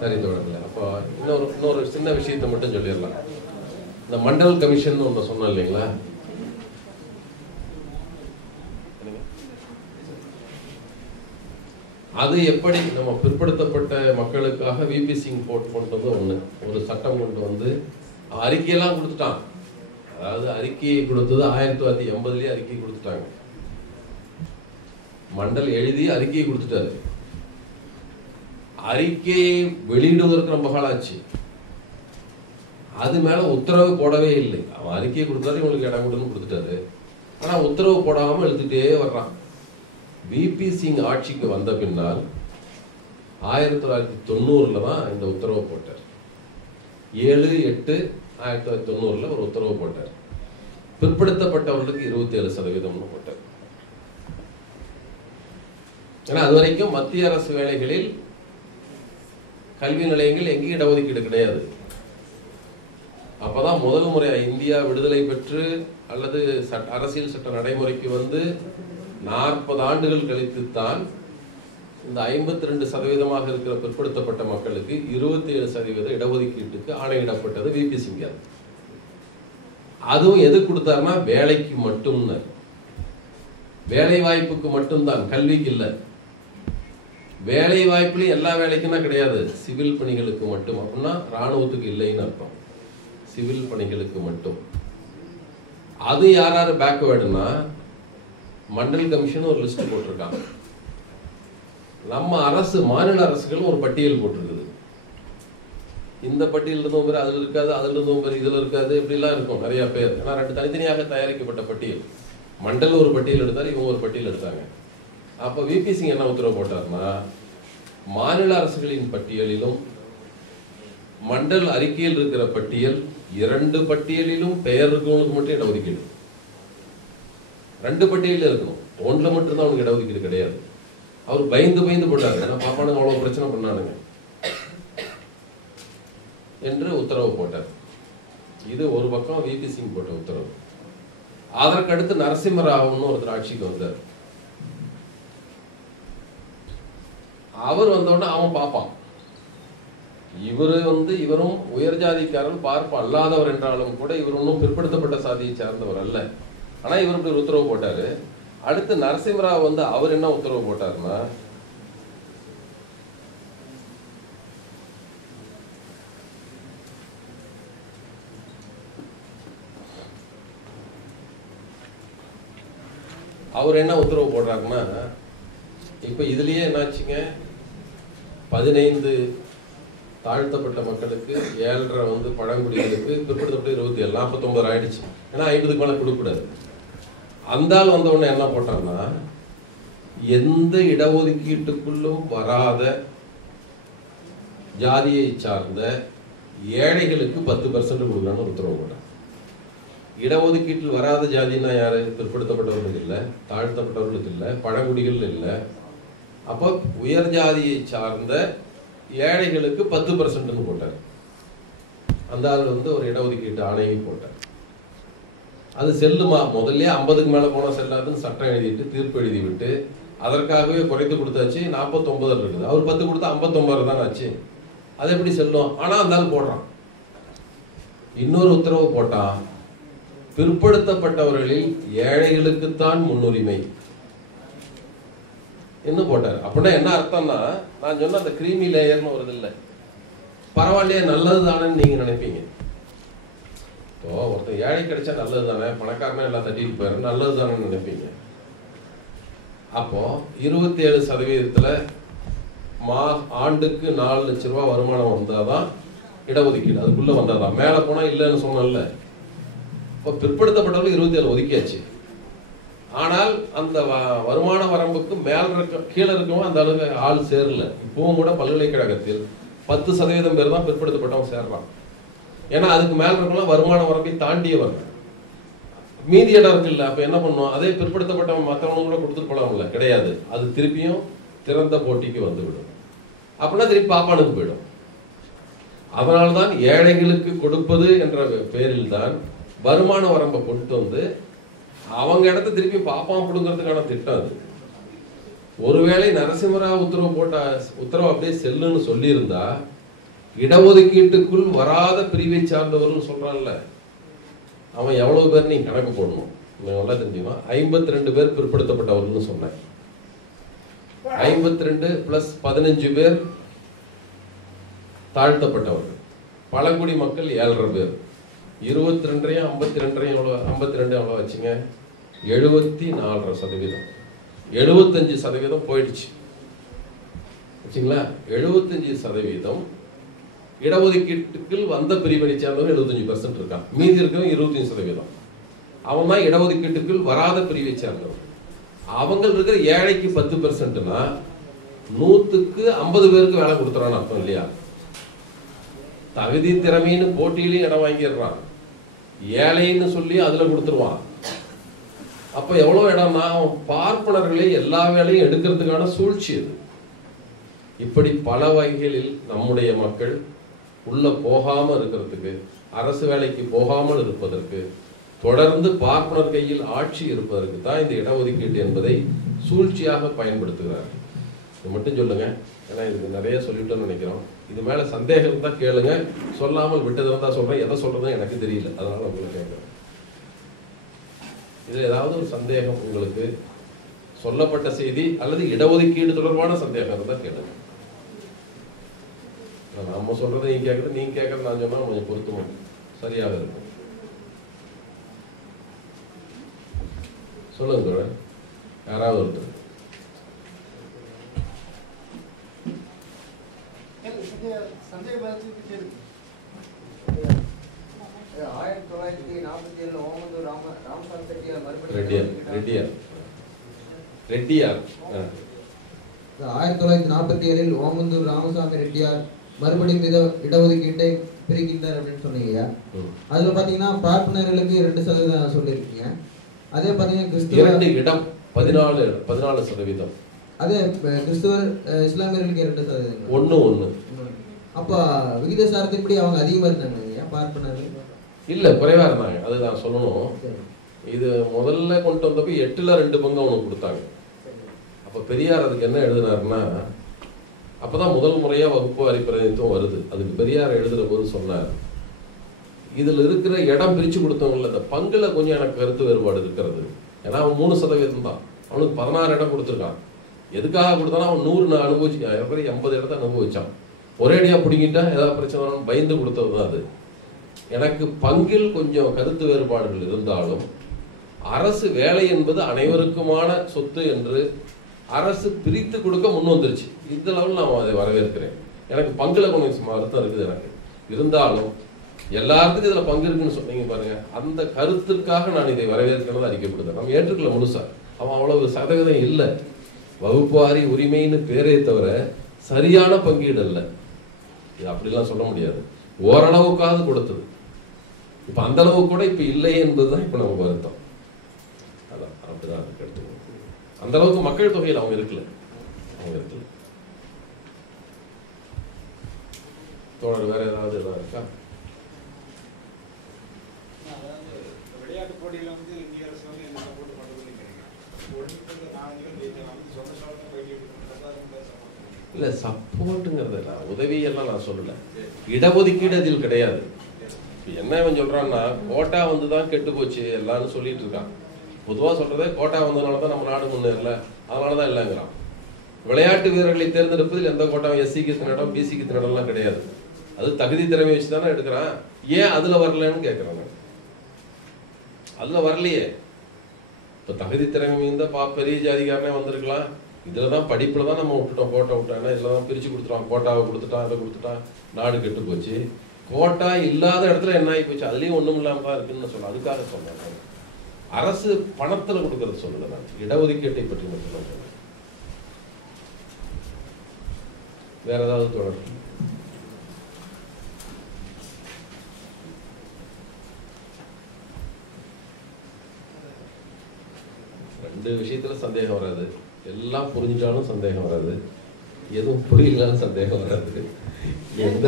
சரி தோழர்களே அப்போ இன்னொரு இன்னொரு சின்ன விஷயத்தை மட்டும் சொல்லிடலாம். இந்த மண்டல் கமிஷன் ஒன்று சொன்னோம் இல்லைங்களா? அது எப்படி நம்ம பிற்படுத்தப்பட்ட மக்களுக்காக விபி சிங் போட் கொண்டு வந்து ஒன்று ஒரு சட்டம் கொண்டு வந்து அறிக்கையெல்லாம் கொடுத்துட்டான். அதாவது அறிக்கையை கொடுத்தது ஆயிரத்தி தொள்ளாயிரத்தி எண்பதுலேயே அறிக்கை கொடுத்துட்டாங்க. மண்டல் எழுதி அறிக்கையை கொடுத்துட்டாரு. அறிக்கையை வெளியிடுவதற்கு ரொம்ப காலாச்சு அது மேல உத்தரவு போடவே இல்லை. அவன் அறிக்கையை கொடுத்தாரு இவங்களுக்கு இடம் கொடுன்னு கொடுத்துட்டாரு. ஆனா உத்தரவு போடாம எழுதிட்டே வர்றான். விபி சிங் ஆட்சிக்கு வந்த பின்னால் ஆயிரத்தி தொள்ளாயிரத்தி தொண்ணூறுல தான் இந்த உத்தரவு போட்டார். ஏழு எட்டு ஆயிரத்தி தொள்ளாயிரத்தி தொண்ணூறுல ஒரு உத்தரவு போட்டார். பிற்படுத்தப்பட்டவர்களுக்கு இருபத்தி ஏழு சதவீதம்னு போட்டார். ஏன்னா அது வரைக்கும் மத்திய அரசு வேலைகளில் கல்வி நிலையங்கள் எங்கேயும் இடஒதுக்கீடு கிடையாது. அப்போதான் முதல் முறையாக இந்தியா விடுதலை பெற்று அல்லது சட்ட அரசியல் சட்ட நடைமுறைக்கு வந்து நாற்பது ஆண்டுகள் கழித்துத்தான் இந்த ஐம்பத்தி ரெண்டு சதவீதமாக இருக்கிற பிற்படுத்தப்பட்ட மக்களுக்கு இருபத்தி ஏழு சதவீத இடஒதுக்கீட்டுக்கு ஆணையிடப்பட்டது விபி சிங்கர் அதுவும் எது கொடுத்தாருன்னா வேலைக்கு மட்டும்னர். வேலை வாய்ப்புக்கு மட்டும்தான் கல்விக்கு இல்லை. வேலை வாய்ப்புலையும் எல்லா வேலைக்குன்னா கிடையாது. சிவில் பணிகளுக்கு மட்டும். அப்படின்னா ராணுவத்துக்கு இல்லைன்னு அர்த்தம். சிவில் பணிகளுக்கு மட்டும். அது யார் யார் பேக்வேர்டுனா மண்டல் கமிஷன் ஒரு லிஸ்ட் போட்டிருக்காங்க. நம்ம அரசு மாநில அரசுகள் ஒரு பட்டியல் போட்டிருக்குது. இந்த பட்டியல் இருந்தவங்க பேர் அதில் இருக்காது அதில் இருந்தவங்க பேர் இதில் இருக்காது இப்படிலாம் இருக்கும் நிறைய பேர். ஏன்னா ரெண்டு தனித்தனியாக தயாரிக்கப்பட்ட பட்டியல். மண்டல் ஒரு பட்டியல் எடுத்தார் இவங்க ஒரு பட்டியல் எடுத்தாங்க. அப்போ விபி சிங் என்ன உத்தரவு போட்டார்னா மாநில அரசுகளின் பட்டியலிலும் மண்டல் அறிக்கையில் இருக்கிற பட்டியல் இரண்டு பட்டியலிலும் பெயர் இருக்கவனுக்கு மட்டும் இடஒதுக்கீடு. ரெண்டு பட்டியலில் இருக்கணும். ஒன்றில் மட்டும்தான் அவனுக்கு இடஒதுக்கீடு கிடையாது. அவர் பயந்து பயந்து போட்டாங்க ஏன்னா பாப்பானுங்க அவ்வளோ பிரச்சனை பண்ணானுங்க. என்று உத்தரவு போட்டார். இது ஒரு பக்கம் விபி சிங் போட்ட உத்தரவு. அதற்கடுத்து நரசிம்மராவன் ஒருத்தர் ஆட்சிக்கு வந்தார். அவர் வந்தோடனே அவன் பார்ப்பான். இவர் வந்து இவரும் உயர் ஜாதிக்காரன் பார்ப்பு அல்லாதவர் என்றாலும் கூட இவர் ஒன்றும் பிற்படுத்தப்பட்ட சாதியை சார்ந்தவர் அல்ல. ஆனா இவர் இப்படி ஒரு உத்தரவு போட்டாரு. அடுத்து நரசிம்மராவ் வந்து அவர் என்ன உத்தரவு போட்டார்னா அவர் என்ன உத்தரவு போடுறாருன்னா இப்போ இதுலயே என்னாச்சுங்க பதினைந்து தாழ்த்தப்பட்ட மக்களுக்கு ஏழரை வந்து பழங்குடிகளுக்கு பிற்படுத்தப்பட்ட இருபத்தி ஏழு நாற்பத்தொன்பது ஆயிடுச்சு. ஏன்னா ஐம்பதுக்கு மேலே கொடுக்கக்கூடாது. அந்த ஆள் வந்த உடனே என்ன போட்டான்னா எந்த இடஒதுக்கீட்டுக்குள்ளும் வராத ஜாதியை சார்ந்த ஏழைகளுக்கு பத்து பர்சன்ட் கொடுக்கலான்னு உத்தரவு போட்டான் இடஒதுக்கீட்டில் வராத ஜாதின்னா யார்? பிற்படுத்தப்பட்டவர்களுக்கு இல்லை தாழ்த்தப்பட்டவர்களுக்கு இல்லை பழங்குடிகள் இல்லை அப்போ உயர் ஜாதியை சார்ந்த ஏழைகளுக்கு பத்து பர்சன்ட்னு போட்டார். அந்த ஆள் வந்து ஒரு இடஒதுக்கீட்டு ஆணையும் போட்டார். அது செல்லுமா? முதல்ல ஐம்பதுக்கு மேலே போனால் செல்லாதுன்னு சட்டம் எழுதிட்டு தீர்ப்பு எழுதி விட்டு அதற்காகவே குறைத்து கொடுத்தாச்சு. நாற்பத்தொம்பது இருக்குது. அவர் பத்து கொடுத்தா ஐம்பத்தொம்பது தான் ஆச்சு. அது எப்படி செல்லும்? ஆனால் அந்த ஆள் போடுறான். இன்னொரு உத்தரவு போட்டான். பிற்படுத்தப்பட்டவர்களில் ஏழைகளுக்குத்தான் முன்னுரிமை. இன்னும் போட்டார்? அப்படின்னா என்ன அர்த்தம்னா நான் சொன்ன அந்த கிரீமி லேயர்னு ஒரு இல்லை. பரவாயில்லையே நல்லது தானேன்னு நீங்க நினைப்பீங்க. இப்போ ஒருத்தன் ஏழை கிடைச்சா நல்லது தானே பணக்காரனே எல்லாம் தட்டிட்டு போயிரு நல்லது தானேன்னு நினைப்பீங்க. அப்போ இருபத்தி ஏழு சதவீதத்துல மா ஆண்டுக்கு நாலு லட்ச ரூபாய் வருமானம் வந்தாதான் இடஒதுக்கீடு அதுக்குள்ள வந்தாதான். மேலே போனா இல்லைன்னு சொன்னல இப்போ பிற்படுத்தப்பட்டவர்கள் இருபத்தி ஏழு ஒதுக்கியாச்சு. ஆனால் அந்த வ- வருமான வரம்புக்கு மேல் இருக்க கீழே இருக்கவும் அந்த அளவுக்கு ஆள் சேரல. இப்பவும் கூட பல்கலைக்கழகத்தில் பத்து சதவீதம் பேர் தான் பிற்படுத்தப்பட்டவங்க சேர்றான் ஏன்னா அதுக்கு மேல இருக்கலாம் வருமான வரம்பை தாண்டியவங்க மீதி இடம் இருக்குல்ல அப்ப என்ன பண்ணுவோம் அதே பிற்படுத்தப்பட்டவங்க மற்றவங்க கூட கொடுத்துட்டு போலாம்ல. கிடையாது. அது திருப்பியும் திறந்த போட்டிக்கு வந்துவிடும். அப்படின்னா திருப்பி பாப்பானுக்கு போயிடும். அதனால்தான் ஏழைகளுக்கு கொடுப்பது என்ற பேரில் தான் வருமான வரம்பை கொண்டு வந்து அவங்க இடத்த திருப்பி பாப்பான் கொடுங்கறதுக்கான திட்டம் அது. ஒருவேளை நரசிம்மராவ் உத்தரவு போட்ட உத்தரவு அப்படியே செல்லுன்னு சொல்லியிருந்தா இடஒதுக்கீட்டுக்குள் வராத பிரிவை சார்ந்தவர்னு சொல்றான்ல. அவன் எவ்வளவு பேர் நீ கணக்கு போடணும்? நல்லா தெரிஞ்சுக்கலாம் ஐம்பத்தி ரெண்டு பேர் பிற்படுத்தப்பட்டவர்கள்னு சொன்னேன். ஐம்பத்தி ரெண்டு பிளஸ் பதினஞ்சு பேர் தாழ்த்தப்பட்டவர்கள் பழங்குடி மக்கள் ஏழரை பேர். இருபத்தி ரெண்டரையும் ஐம்பத்தி ரெண்டரையும் எவ்வளோ ஐம்பத்தி ரெண்டு எவ்வளோ வச்சுங்க? எழுபத்தி நாலரை சதவீதம். எழுபத்தஞ்சு சதவீதம் போயிடுச்சு. வச்சுங்களா? எழுபத்தஞ்சு சதவீதம் இடஒதுக்கீட்டுக்கு வந்த பிரிவினை சேர்ந்தவங்க எழுபத்தஞ்சு பர்சன்ட் இருக்கான். மீதி இருக்கிறவங்க இருபத்தஞ்சு சதவீதம். அவன் தான் இடஒதுக்கீட்டுக்குள் வராத பிரிவை சேர்ந்தவன். அவங்க இருக்கிற ஏழைக்கு பத்து பெர்சன்ட்னா நூத்துக்கு ஐம்பது பேருக்கு வேலை கொடுத்துறான்னு அர்த்தம் இல்லையா? தகுதி திறமைன்னு போட்டியிலையும் இடம் வாங்கிடுறான். ஏழைன்னு சொல்லி அதுல கொடுத்துருவான். அப்ப எவ்வளவு இடம்னா அவன் பார்ப்பனர்களை எல்லா வேலையும் எடுக்கிறதுக்கான சூழ்ச்சி அது இப்படி பல வகைகளில் நம்முடைய மக்கள் உள்ள போகாம இருக்கிறதுக்கு அரசு வேலைக்கு போகாமல் இருப்பதற்கு தொடர்ந்து பார்ப்பனர் கையில் ஆட்சி இருப்பதற்கு தான் இந்த இடஒதுக்கீடு என்பதை சூழ்ச்சியாக பயன்படுத்துகிறார் இது மட்டும் சொல்லுங்க. ஏன்னா இதுக்கு நிறைய சொல்லிவிட்டோம்னு நினைக்கிறோம். இது மேலே சந்தேகம் தான் கேளுங்க. சொல்லாமல் விட்டது தான் சொல்கிறேன் எதை சொல்கிறதுன்னு எனக்கு தெரியல. அதனால் உங்களுக்கு கேட்குறேன். இதில் ஏதாவது ஒரு சந்தேகம் உங்களுக்கு சொல்லப்பட்ட செய்தி அல்லது இடஒதுக்கீடு தொடர்பான சந்தேகம் இருந்தால் கேளுங்க. நம்ம சொல்கிறத நீ கேட்குறது நீ கேட்குறது நான் சொன்னால் கொஞ்சம் பொருத்தமா சரியாக இருக்கும். சொல்லுங்க யாராவது ஒருத்தர். ஆயிரத்தி தொள்ளாயிரத்தி நாற்பத்தி ஏழுல ஓமந்தூர் ராம ராமசாமி செட்டியார் ரெட்டியார் மறுபடியும் ரெட்டியார். ரெட்டியார். ஆயிரத்தி தொள்ளாயிரத்தி நாற்பத்தி ஏழில் ஓமந்தூர் ராமசாமி ரெட்டியார் மறுபடியும் இட இடஒதுக்கீட்டை பிரிக்கின்றார் அப்படின்னு சொன்னீங்க. அதுல பாத்தீங்கன்னா பார்ப்பனர்களுக்கு ரெண்டு சதவீதம் சொல்லியிருக்கீங்க. அதே பாத்தீங்கன்னா கிறிஸ்துவ இடம் பதினாலு பதினாலு சதவீதம். அதே கிறிஸ்துவர் இஸ்லாமியர்களுக்கு இரண்டு சதவீதம் ஒண்ணு. ஒண்ணு. அப்ப விகிதசாரத்தின்படி அவங்க அதிகமா இருந்தாங்க? ஏன் பார்ப்பனர்கள் இல்ல குறைவா இருந்தாங்க. அது நான் சொல்லணும். இது முதல்ல கொண்டு வந்தப்ப எட்டுல ரெண்டு பங்கு அவனுக்கு கொடுத்தாங்க. அப்ப பெரியார் அதுக்கு என்ன எழுதினாருன்னா அப்பதான் முதல் முறையா வகுப்பு வாரி பிரதிநிதித்துவம் வருது. அதுக்கு பெரியார் எழுதுற போது சொன்னார் இதுல இருக்கிற இடம் பிரிச்சு கொடுத்தவங்கல்ல இந்த பங்குல கொஞ்சம் எனக்கு கருத்து வேறுபாடு இருக்கிறது. ஏன்னா அவன் மூணு சதவீதம் தான். அவனுக்கு பதினாறு இடம் கொடுத்துருக்கான். எதுக்காக கொடுத்தானா அவன் நூறு நான் அனுபவிச்சு எண்பது இடத்த அனுபவிச்சான். ஒரேடியாக பிடிங்கிட்டா ஏதாவது பிரச்சனை வரும் பயந்து கொடுத்தது தான் அது. எனக்கு பங்கில் கொஞ்சம் கருத்து வேறுபாடுகள் இருந்தாலும் அரசு வேலை என்பது அனைவருக்குமான சொத்து என்று அரசு பிரித்து கொடுக்க முன் வந்துருச்சு. இந்த லெவலில் நான் அதை வரவேற்கிறேன். எனக்கு பங்குல கொஞ்சம் சும்மா அர்த்தம் இருக்குது எனக்கு. இருந்தாலும் எல்லாத்துக்கும் இதில் பங்கு இருக்குன்னு சொன்னீங்க பாருங்க. அந்த கருத்திற்காக நான் இதை வரவேற்கிறத அறிக்கைப்படுத்தேன் நம்ம ஏற்றுக்கல முழுசா. அவன் அவ்வளவு சதவீதம் இல்லை. வகுப்பாரி உரிமைன்னு பேரே தவிர சரியான பங்கீடு இல்லை இது அப்படிலாம் சொல்ல முடியாது. ஓரளவுக்காவது கொடுத்தது. இப்போ அந்த அளவு கூட இப்போ இல்லை என்பதுதான் இப்போ நமக்கு வருத்தம். அதான் அப்படிதான் அதுக்கு எடுத்துக்கணும் அந்த அளவுக்கு மக்கள் தொகையில் அவங்க இருக்கல. அவங்க இருக்கல. தோழர் வேற ஏதாவது ஏதாவது இருக்கா? விளையாட்டு போட்டியில் வந்து இந்திய அரசு வந்து என்ன சப்போர்ட் பண்ணுறதுன்னு நினைக்கிறேன் ஒலிம்பிக்ல நாங்களும் சொந்த சாப்பிட்டு போயிட்டு சப்போர்ட் இல்ல சப்போர்ட்டுங்கிறது உதவியெல்லாம் நான் சொல்லல. இடஒதுக்கீடு அதில் கிடையாது என்ன இவன் சொல்றான்னா கோட்டா வந்து தான் கெட்டு போச்சு எல்லாரும் சொல்லிட்டு இருக்கான் பொதுவா சொல்றதே கோட்டா வந்ததுனால தான் நம்ம நாடு முன்னேறல. அதனால தான் இல்லைங்கிறான். விளையாட்டு வீரர்களை தேர்ந்தெடுப்பதில் எந்த கோட்டாவும் எஸ்சிக்கு இத்தனை பிசிக்கு இத்தனை கிடையாது. அது தகுதி திறமை வச்சு தானே எடுக்கிறான். ஏன் அதுல வரலன்னு கேட்கறாங்க அதுல வரலையே. இப்போ தகுதி திறமை இருந்தால் பா பெரிய ஜாதிக்காரனே வந்திருக்கலாம். இதில் தான் படிப்புல தான் நம்ம விட்டுட்டோம் கோட்டை விட்டானே இதுல தான் பிரிச்சு கொடுத்துட்டான் கோட்டாவை கொடுத்துட்டான் அதை கொடுத்துட்டான் நாடு கெட்டு போச்சு. கோட்டா இல்லாத இடத்துல என்ன ஆகி போச்சு? அதுலயும் ஒண்ணும் இல்லாம தான் இருக்குன்னு சொல்ல அதுக்காக சொன்னேன் அரசு பணத்துல கொடுக்கறது சொல்லல நான். இடஒதுக்கீட்டை பற்றி மட்டும் தான் வேற ஏதாவது தொடர்? ரெண்டு விஷயத்துல சந்தேகம் வராது. எல்லாம் புரிஞ்சிட்டாலும் சந்தேகம் வராது. எதுவும் புரியலன்னு சந்தேகம் வராது. எந்த